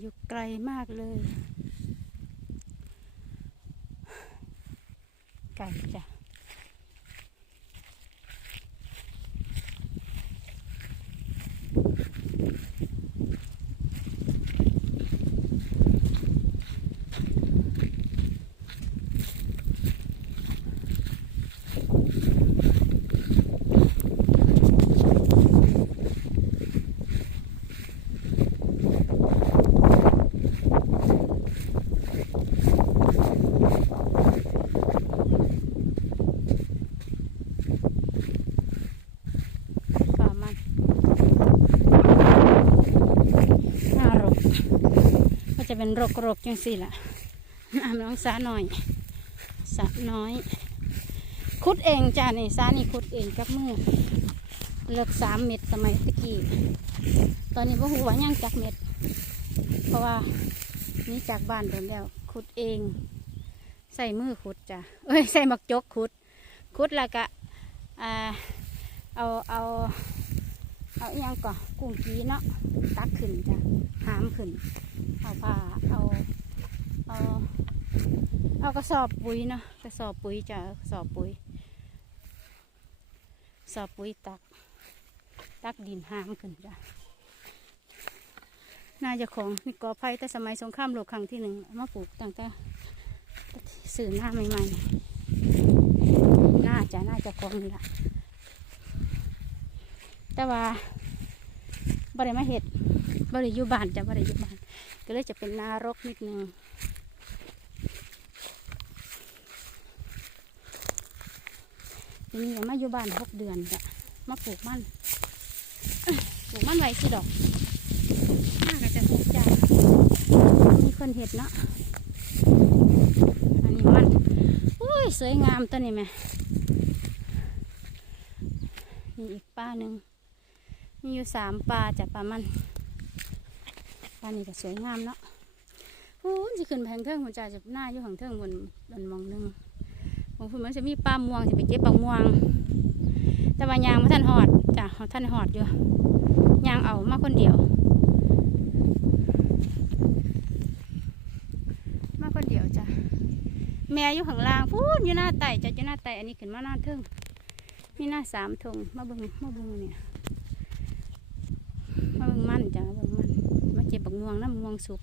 อยู่ไกลมากเลย ไกลจ้ะ ป่ามันน่ารกก็ จะเป็นรกๆจังสี่ล่ะน้ำน้องสาหน่อยสะน้อย คุดเองจ้านี่สานี่คุดเองกับมือเลิกสามเม็ดสมัยตะกี้ตอนนี้พ่อหูว่ายังจักเม็ด เพราะว่านี่จากบ้านเดิมแล้ว ขุดเอง ใส่มือขุดจ้ะเอ้ยใส่มักจกขุด ขุดแล้วก็อ่า ยังก่อกุ้งกีเนาะตักขึ้นจ้ะหามขึ้น เอาผ้าเอาเอาเอากระสอบปุ๋ยเนาะกระสอบปุ๋ยจ้ะกระสอบปุ๋ยกระสอบปุ๋ยตัก ตักดินหามขึ้นจ้ะน่าจะของนี่กอไผ่แต่สมัยสงครามโลกครั้งที่หนึ่งมาปลูกตั้งแต่สื่อหน้าใหม่ๆน่าจะน่าจะของนี่ละแต่ว่า บริมาเห็ดบริอยู่บ้านจะบริอยู่บ้าน ก็เลยจะเป็นนารกนิดนึงทีนี้ก็มาอยู่บ้านหกเดือนจ้ะมาปลูกมันปลูกมันไว้สิดอกน่าก็จะถูกใจมีคนเห็ดเนาะอันนี้มันอุ้ยสวยงามตัวนี้ไหมนี่อีกป้าหนึ่ง มีอยู่สามปลาจากปลามันปลานี่ก็สวยงามเนาะโอ้จะขึ้นแพงเทิงหัวใจจะหน้าอยู่ของเทิงบนบนมองหนึงบางคนมันจะมีปลาม่วงจะไปเก็บปลาม่วง แต่ว่ายางมาท่านหอดจ้ะท่านหอดอยู่ยางเอามาคนเดียว มาคนเดียวจ้ะแม่อยู่ข้างล่างพูดอยู่หน้าไต่จ้ะอยู่หน้าไต่อันนี้ขึ้นมาหน้าเทิงมีหน้าสามทงมาบิ่งมาบิ่งเนี่ย มาเบิ่งมันจ้ะมาเบิ่งมันมาเจ็บ บักม่วงน้ำม่วงสุก